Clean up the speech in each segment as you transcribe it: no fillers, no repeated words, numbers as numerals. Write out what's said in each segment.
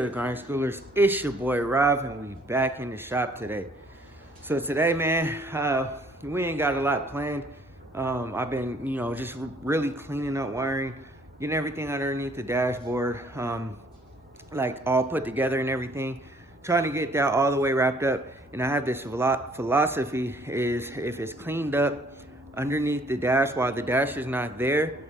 good, Grind Schoolers? It's your boy Rob, and we back in the shop today. So today, man, we ain't got a lot planned. I've been, just really cleaning up wiring, getting everything underneath the dashboard, like all put together and everything. Trying to get that all the way wrapped up. And I have this philosophy is if it's cleaned up underneath the dash while the dash is not there,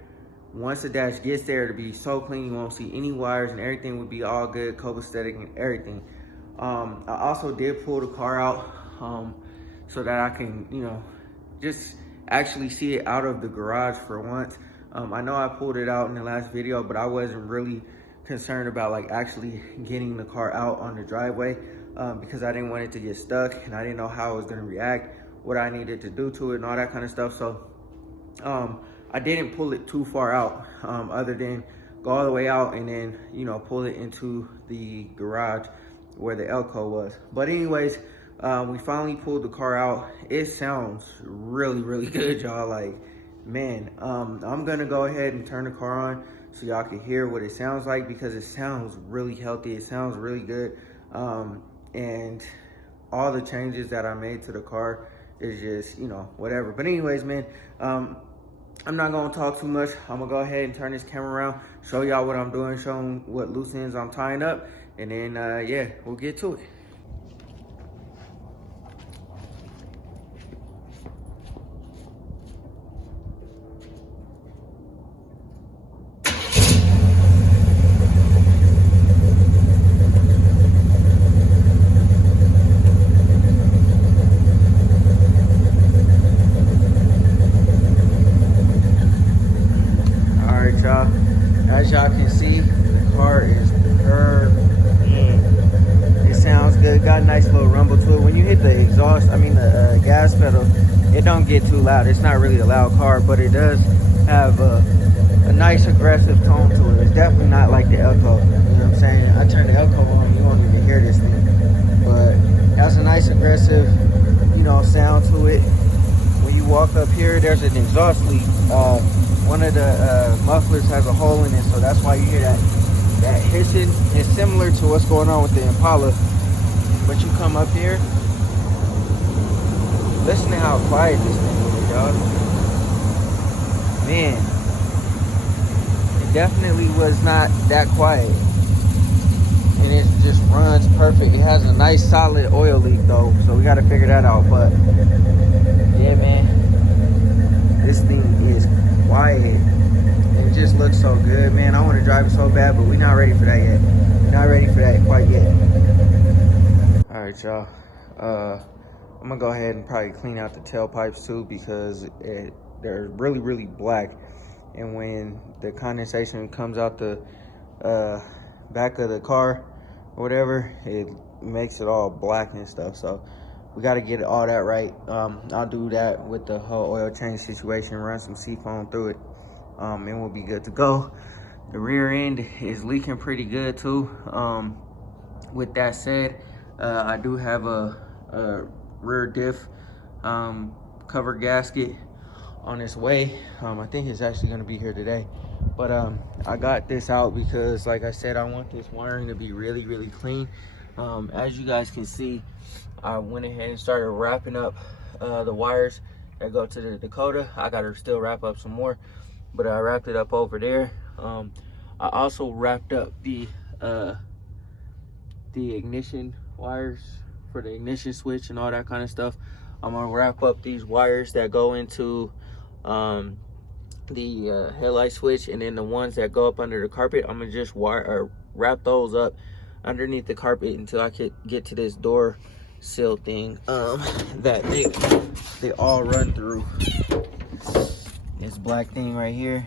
once the dash gets there, it'll be so clean you won't see any wires and everything would be all good, copacetic and everything. I also did pull the car out so that I can, just actually see it out of the garage for once. I know I pulled it out in the last video, but I wasn't really concerned about like actually getting the car out on the driveway because I didn't want it to get stuck and I didn't know how it was gonna react, what I needed to do to it and all that kind of stuff. So I didn't pull it too far out other than go all the way out and then, pull it into the garage where the Elko was. But anyways, we finally pulled the car out. It sounds really, really good, y'all. Like, man, I'm gonna go ahead and turn the car on so y'all can hear what it sounds like because it sounds really healthy. It sounds really good. And all the changes that I made to the car is just, whatever. But anyways, man, I'm not gonna talk too much. I'm gonna go ahead and turn this camera around, show y'all what I'm doing, show them what loose ends I'm tying up, and then, yeah, we'll get to it. As y'all can see, the car is it sounds good. Got a nice little rumble to it. When you hit the exhaust, the gas pedal, it don't get too loud. It's not really a loud car, but it does have a nice aggressive tone to it. It's definitely not like the Elko. You know what I'm saying? I turn the Elko on, you won't even hear this thing. But it has a nice aggressive, sound to it. When you walk up here, there's an exhaust leak. One of the mufflers has a hole in it, so that's why you hear that hissing. It's similar to what's going on with the Impala, but you come up here, listen to how quiet this thing is, y'all. Man, it definitely was not that quiet, and it just runs perfect. It has a nice solid oil leak though, so we got to figure that out. But yeah, man, this thing is quiet. It just looks so good, man. I want to drive it so bad, but we're not ready for that yet. We're not ready for that quite yet. All right, y'all. I'm gonna go ahead and probably clean out the tailpipes too because they're really, really black. And when the condensation comes out the back of the car or whatever, it makes it all black and stuff. So we got to get all that right. I'll do that with the whole oil change situation, run some seafoam through it, and we'll be good to go. The rear end is leaking pretty good too. With that said, I do have a rear diff cover gasket on its way. I think it's actually going to be here today. But I got this out because, like I said, I want this wiring to be really, really clean. As you guys can see, I went ahead and started wrapping up the wires that go to the Dakota. I gotta still wrap up some more, but I wrapped it up over there. I also wrapped up the ignition wires for the ignition switch and all that kind of stuff. I'm gonna wrap up these wires that go into the headlight switch, and then the ones that go up under the carpet, I'm gonna just wrap those up underneath the carpet until I could get to this door seal thing that they all run through. This black thing right here,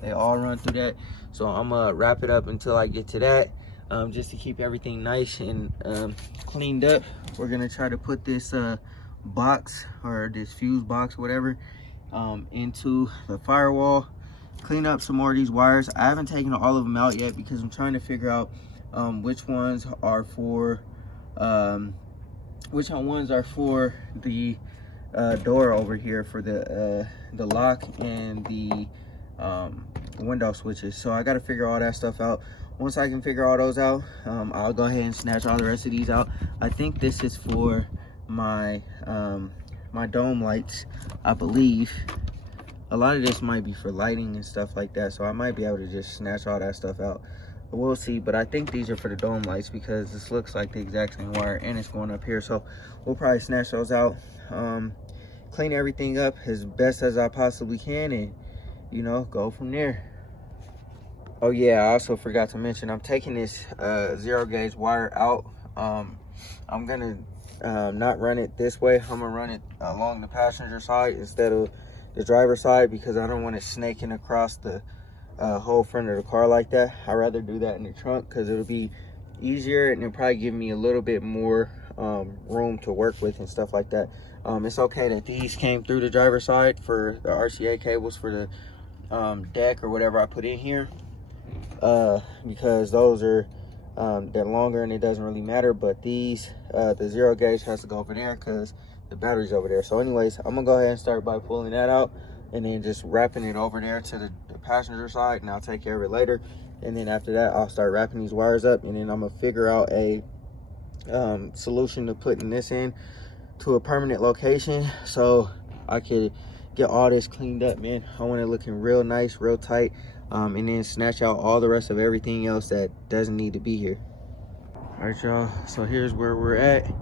they all run through that. So I'm gonna wrap it up until I get to that, just to keep everything nice and cleaned up. We're gonna try to put this box or this fuse box, whatever, into the firewall, clean up some more of these wires. I haven't taken all of them out yet because I'm trying to figure out which ones are for the door over here for the lock and the window switches. So I got to figure all that stuff out. Once I can figure all those out, I'll go ahead and snatch all the rest of these out. I think this is for my my dome lights, I believe. A lot of this might be for lighting and stuff like that, so I might be able to just snatch all that stuff out. We'll see, but I think these are for the dome lights because this looks like the exact same wire and it's going up here. So we'll probably snatch those out, clean everything up as best as I possibly can, and, you know, go from there. Oh yeah, I also forgot to mention, I'm taking this 0 gauge wire out. I'm gonna not run it this way. I'm gonna run it along the passenger side instead of the driver's side because I don't want it snaking across the whole front of the car like that. I'd rather do that in the trunk because it'll be easier and it'll probably give me a little bit more room to work with and stuff like that. It's okay that these came through the driver's side for the RCA cables for the deck or whatever I put in here, because those are they're longer and it doesn't really matter. But these the 0 gauge has to go over there because the battery's over there. So anyways, I'm gonna go ahead and start by pulling that out and then just wrapping it over there to the passenger side, and I'll take care of it later. And then after that, I'll start wrapping these wires up, and then I'm gonna figure out a solution to putting this in to a permanent location so I could get all this cleaned up, man. I want it looking real nice, real tight, and then snatch out all the rest of everything else that doesn't need to be here. All right, y'all, so here's where we're at.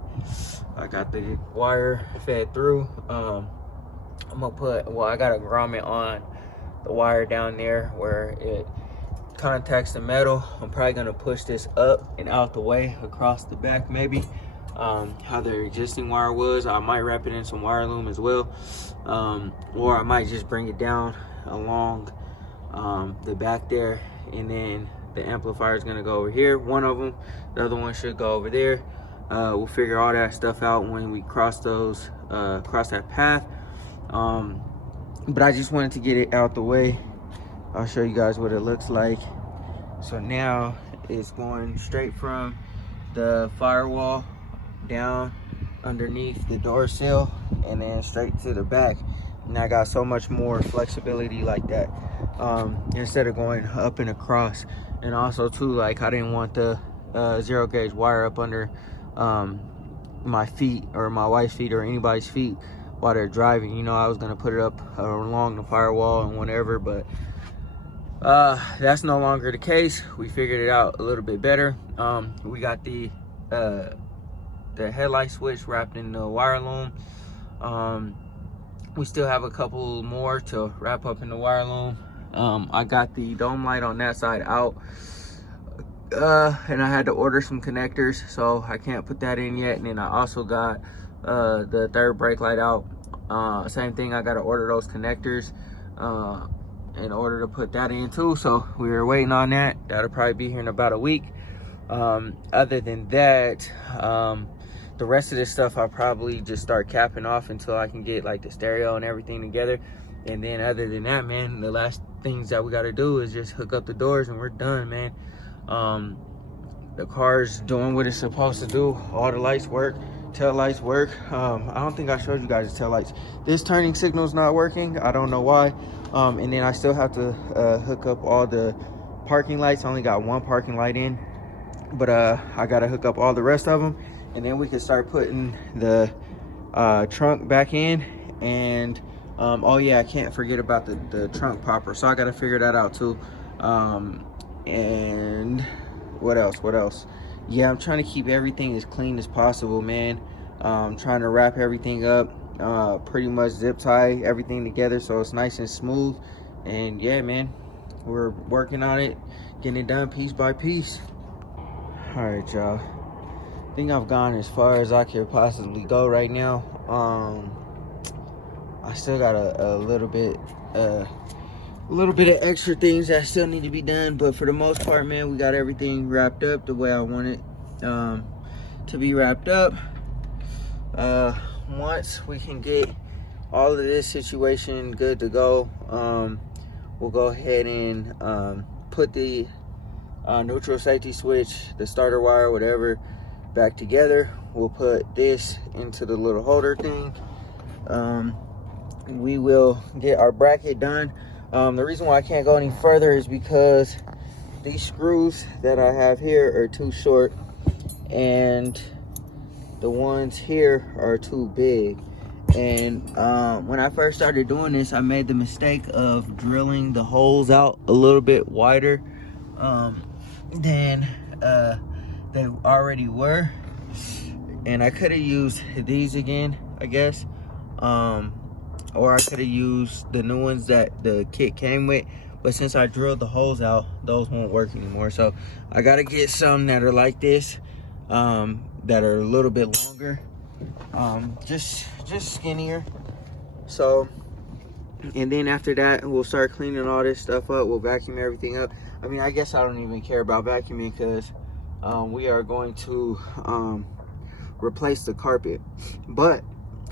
I got the wire fed through. I'm gonna put, well, I got a grommet on the wire down there where it contacts the metal. I'm probably gonna push this up and out the way across the back, maybe how the existing wire was. I might wrap it in some wire loom as well, or I might just bring it down along the back there, and then the amplifier is gonna go over here, one of them. The other one should go over there. We'll figure all that stuff out when we cross those cross that path. But I just wanted to get it out the way. I'll show you guys what it looks like. So now it's going straight from the firewall down underneath the door sill and then straight to the back. And I got so much more flexibility like that, instead of going up and across. And also too, like, I didn't want the 0 gauge wire up under my feet or my wife's feet or anybody's feet while they're driving. You know, I was gonna put it up along the firewall and whatever, but that's no longer the case. We figured it out a little bit better. We got the headlight switch wrapped in the wire loom. We still have a couple more to wrap up in the wire loom. I got the dome light on that side out, and I had to order some connectors, so I can't put that in yet. And then I also got the third brake light out. Same thing, I got to order those connectors in order to put that in too. So we were waiting on that. That'll probably be here in about a week. Other than that, the rest of this stuff I'll probably just start capping off until I can get like the stereo and everything together. And then other than that, man, the last things that we got to do is just hook up the doors and we're done, man. The car's doing what it's supposed to do. All the lights work, tail lights work. I don't think I showed you guys the tail lights. This turning signal's not working. I don't know why. And then I still have to hook up all the parking lights. I only got one parking light in, but I gotta hook up all the rest of them, and then we can start putting the trunk back in. And oh yeah, I can't forget about the trunk popper, so I gotta figure that out too. And what else? Yeah, I'm trying to keep everything as clean as possible, man. Trying to wrap everything up, pretty much zip tie everything together so it's nice and smooth. And yeah, man, we're working on it, getting it done piece by piece. All right, y'all, I think I've gone as far as I could possibly go right now. I still got a little bit of extra things that still need to be done, but for the most part, man, we got everything wrapped up the way I want it to be wrapped up. Once we can get all of this situation good to go, we'll go ahead and put the neutral safety switch, the starter wire, whatever, back together. We'll put this into the little holder thing. We will get our bracket done. The reason why I can't go any further is because these screws that I have here are too short and the ones here are too big. And when I first started doing this, I made the mistake of drilling the holes out a little bit wider than they already were. And I could have used these again, I guess. Or I could have used the new ones that the kit came with. But since I drilled the holes out, those won't work anymore. So I gotta get some that are like this, that are a little bit longer, just skinnier. So, and then after that, we'll start cleaning all this stuff up. We'll vacuum everything up. I mean, I guess I don't even care about vacuuming because we are going to replace the carpet. But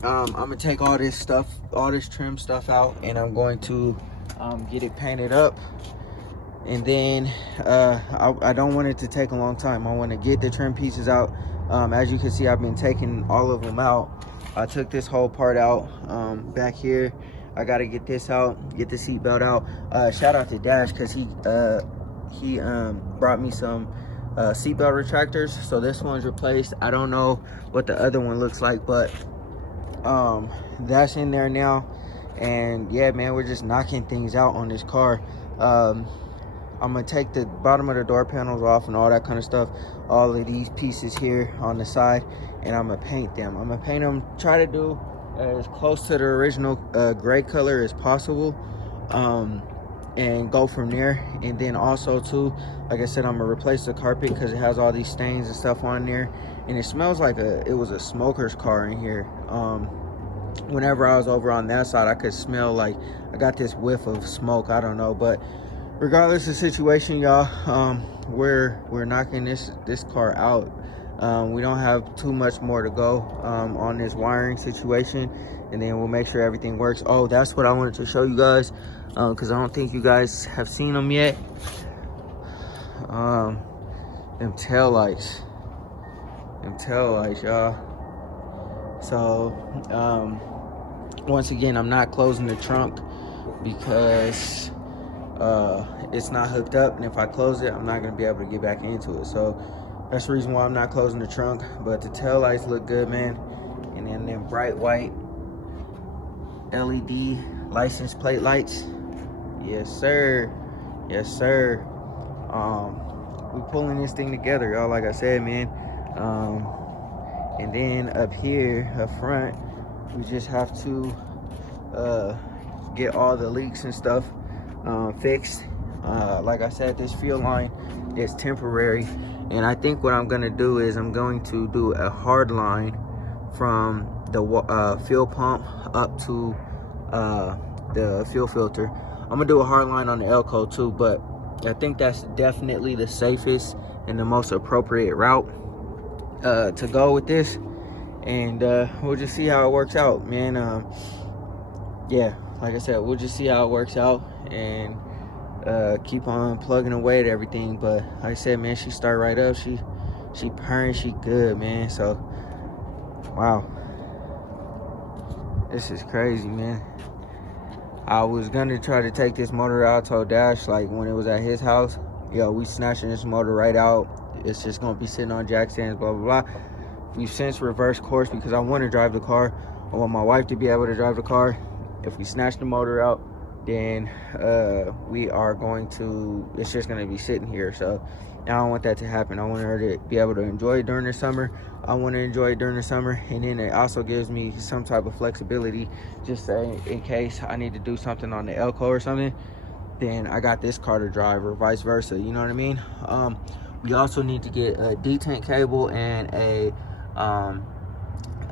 I'm gonna take all this stuff, all this trim stuff out, and I'm going to get it painted up. And then I don't want it to take a long time. I want to get the trim pieces out. As you can see, I've been taking all of them out. I took this whole part out back here. I got to get this out, get the seat belt out. Shout out to Dash because he brought me some seat belt retractors. So this one's replaced. I don't know what the other one looks like, but that's in there now. And yeah, man, we're just knocking things out on this car. I'm gonna take the bottom of the door panels off and all that kind of stuff, all of these pieces here on the side, and I'm gonna paint them. I'm gonna paint them, try to do as close to the original gray color as possible, and go from there. And then also too, like I said, I'm gonna replace the carpet because it has all these stains and stuff on there, and it smells like it was a smoker's car in here. Whenever I was over on that side, I could smell like I got this whiff of smoke. I don't know, but regardless of the situation, y'all, we're knocking this car out. We don't have too much more to go on this wiring situation, and then we'll make sure everything works. Oh, that's what I wanted to show you guys, because I don't think you guys have seen them yet. Them tail lights, y'all. So once again, I'm not closing the trunk because it's not hooked up, and if I close it, I'm not going to be able to get back into it. So that's the reason why I'm not closing the trunk. But the tail lights look good, man. And then them bright white LED license plate lights, yes sir, yes sir. We're pulling this thing together, y'all, like I said, man. And then up here up front, we just have to get all the leaks and stuff fixed. Like I said, this fuel line is temporary, and I think what I'm gonna do is I'm going to do a hard line from the fuel pump up to the fuel filter. I'm gonna do a hard line on the Elco too, but I think that's definitely the safest and the most appropriate route to go with this. And we'll just see how it works out, man. Yeah, like I said, we'll just see how it works out and keep on plugging away at everything. But like I said, man, she start right up. She purring, she good, man. So wow, this is crazy, man. I was gonna try to take this motor out, told Dash, like when it was at his house, yo, we snatching this motor right out. It's just gonna be sitting on jack stands, blah blah blah. We've since reversed course because I want to drive the car. I want my wife to be able to drive the car. If we snatch the motor out, then we are going to, it's just going to be sitting here. So I don't want that to happen. I want her to be able to enjoy it during the summer. I want to enjoy it during the summer. And then it also gives me some type of flexibility, just say in case I need to do something on the Elco or something, then I got this car to drive, or vice versa. You know what I mean? We also need to get a detent cable and a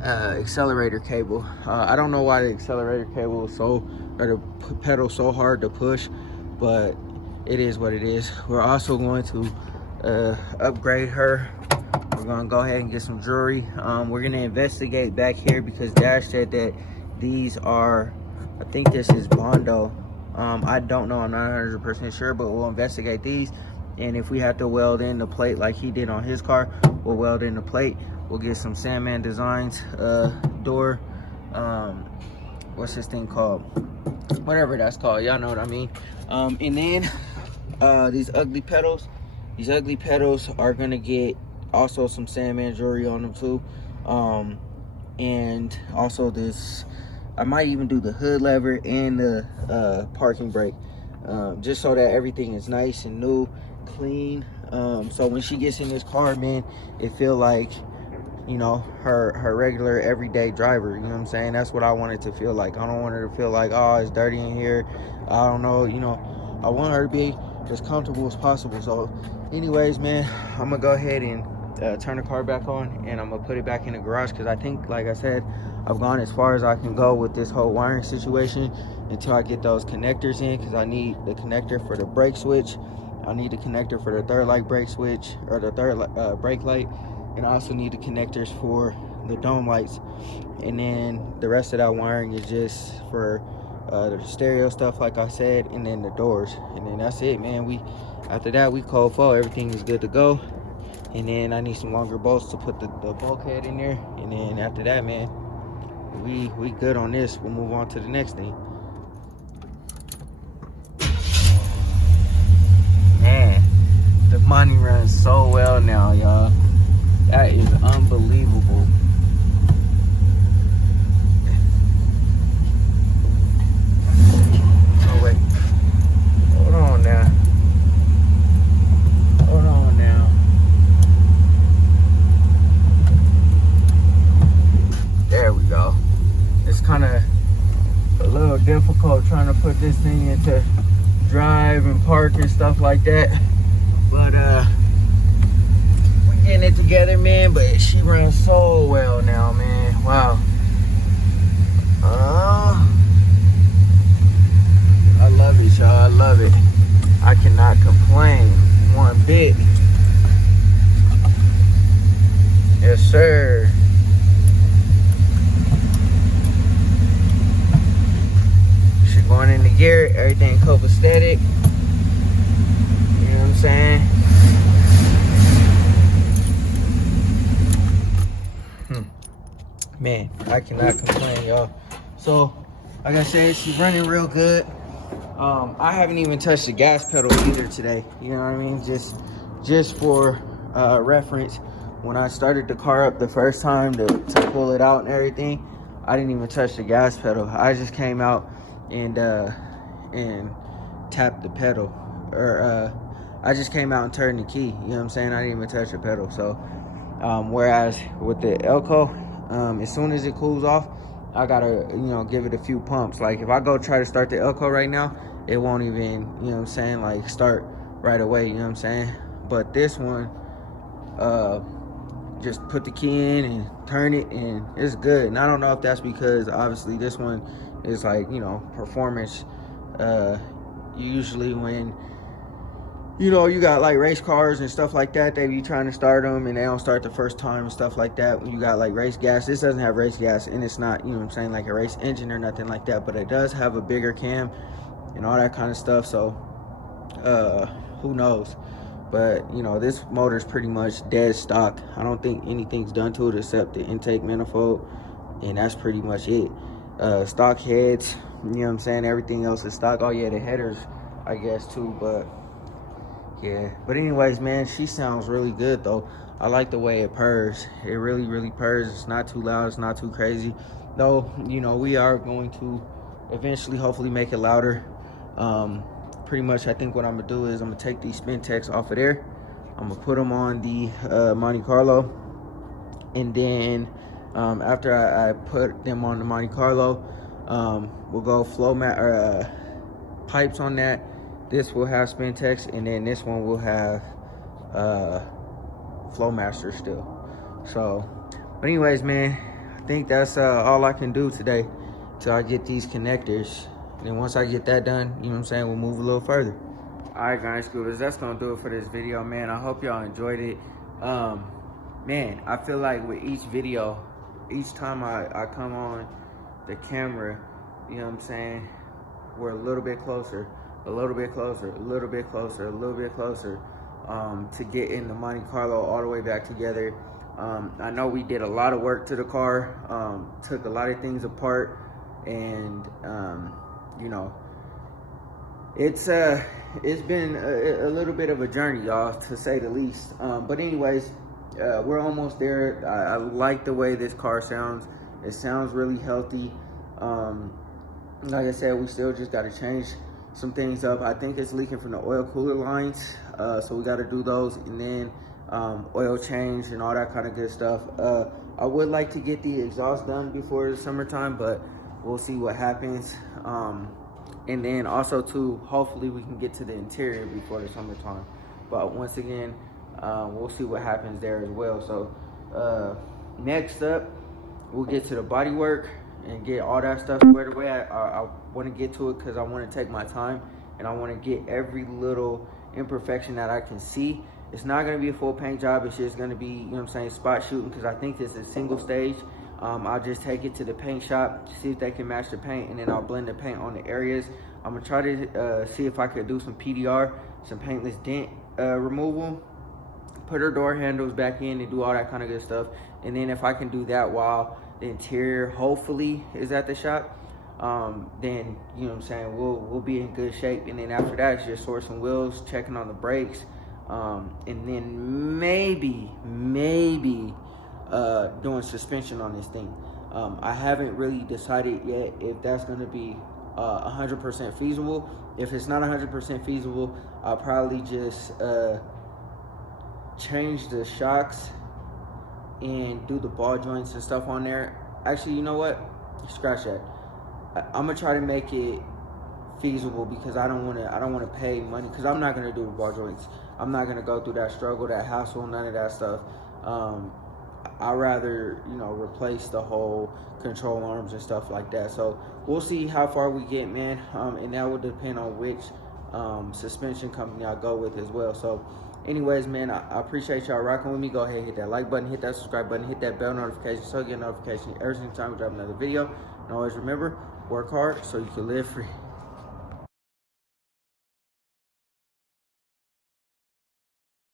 accelerator cable. I don't know why the accelerator cable is or the pedal so hard to push, but it is what it is. We're also going to upgrade her. We're gonna go ahead and get some jewelry. We're gonna investigate back here because Dash said that these are, I think this is Bondo. I don't know, I'm not 100% sure, but we'll investigate these. And if we have to weld in the plate like he did on his car, we'll weld in the plate. We'll get some Sandman Designs door, what's this thing called? whatever that's called, y'all know what I mean. And then these ugly pedals are gonna get also some Sandman jewelry on them too. And also this, I might even do the hood lever and the parking brake, just so that everything is nice and new, clean. So when she gets in this car, man, it feel like, you know, her regular everyday driver. You know what I'm saying? That's what I want it to feel like. I don't want her to feel like, oh, it's dirty in here, I don't know, you know. I want her to be as comfortable as possible. So anyways, man, I'm gonna go ahead and turn the car back on, and I'm gonna put it back in the garage, because I think, like I said, I've gone as far as I can go with this whole wiring situation until I get those connectors in, because I need the connector for the brake switch, I need the connector for the third light brake switch, or the third brake light, and I also need the connectors for the dome lights. And then the rest of that wiring is just for the stereo stuff, like I said, and then the doors. And then that's it, man. After that, we cold full, everything is good to go. And then I need some longer bolts to put the bulkhead in there. And then after that, man, we good on this. We'll move on to the next thing. Man, the money runs so well now, y'all. That is unbelievable. Oh wait, hold on now. Hold on now. There we go. It's kind of a little difficult trying to put this thing into drive and park and stuff like that, but we're getting it together, man. But she runs so well now, man. Wow. I love it, y'all. I love it. I cannot complain one bit. Yes, sir. She going into gear, everything copacetic. You know what I'm saying? Man, I cannot complain, y'all. So, like I said, she's running real good. I haven't even touched the gas pedal either today. You know what I mean? Just for reference, when I started the car up the first time to pull it out and everything, I didn't even touch the gas pedal. I just came out and tapped the pedal, or I just came out and turned the key. You know what I'm saying? I didn't even touch the pedal. So whereas with the Elco, as soon as it cools off, I gotta, you know, give it a few pumps. Like if I go try to start the Elco right now, it won't even, you know what I'm saying, like start right away, you know what I'm saying? But this one, just put the key in and turn it, and it's good. And I don't know if that's because obviously this one is like, you know, performance. Usually when, you know, you got like race cars and stuff like that, they be trying to start them and they don't start the first time and stuff like that. When you got like race gas, this doesn't have race gas, and it's not, you know what I'm saying, like a race engine or nothing like that, but it does have a bigger cam and all that kind of stuff. So who knows? But you know, this motor is pretty much dead stock. I don't think anything's done to it except the intake manifold, and that's pretty much it. Stock heads, you know what I'm saying, everything else is stock. Oh yeah, the headers I guess too, but yeah. But anyways, man, she sounds really good though. I like the way it purrs. It really purrs. It's not too loud, it's not too crazy, though. You know, we are going to eventually hopefully make it louder. Pretty much I think what I'm gonna do is I'm gonna take these spin techs off of there, I'm gonna put them on the Monte Carlo, and then after I put them on the Monte Carlo, we'll go flow mat or pipes on that. This will have spin techs, and then this one will have Flowmaster still. So, but anyways, man, I think that's all I can do today till I get these connectors. And then once I get that done, you know what I'm saying, we'll move a little further. All right, guys, scooters, that's gonna do it for this video, man. I hope y'all enjoyed it. Man, I feel like with each video, each time I come on the camera, you know what I'm saying, we're a little bit closer, a little bit closer, a little bit closer, a little bit closer to getting the Monte Carlo all the way back together. I know we did a lot of work to the car, took a lot of things apart, and you know, it's been a little bit of a journey, y'all, to say the least. But anyways, we're almost there. I like the way this car sounds. It sounds really healthy. Like I said, we still just got to change some things up. I think it's leaking from the oil cooler lines, so we got to do those, and then oil change and all that kind of good stuff. I would like to get the exhaust done before the summertime, but we'll see what happens. And then also too, hopefully we can get to the interior before the summertime. But once again, we'll see what happens there as well. So next up, we'll get to the body work and get all that stuff squared away. I want to get to it because I want to take my time and I want to get every little imperfection that I can see. It's not going to be a full paint job. It's just going to be, you know what I'm saying, spot shooting, because I think this is single stage. I'll just take it to the paint shop, see if they can match the paint, and then I'll blend the paint on the areas. I'm going to try to see if I could do some PDR, some paintless dent removal, put her door handles back in and do all that kind of good stuff. And then if I can do that while the interior hopefully is at the shop, then, you know what I'm saying, we'll be in good shape. And then after that, it's just sort some wheels, checking on the brakes, and then maybe doing suspension on this thing. I haven't really decided yet if that's going to be 100% feasible. If it's not 100% feasible, I'll probably just change the shocks and do the ball joints and stuff on there. Actually, you know what? Scratch that. I'm gonna try to make it feasible, because I don't want to pay money, because I'm not gonna do the ball joints. I'm not gonna go through that struggle, that hassle, none of that stuff. I'd rather, you know, replace the whole control arms and stuff like that. So we'll see how far we get, man. And that will depend on which suspension company I go with as well. So anyways, man, I appreciate y'all rocking with me. Go ahead and hit that like button, hit that subscribe button, hit that bell notification so you get a notification every single time we drop another video. And always remember, work hard so you can live free.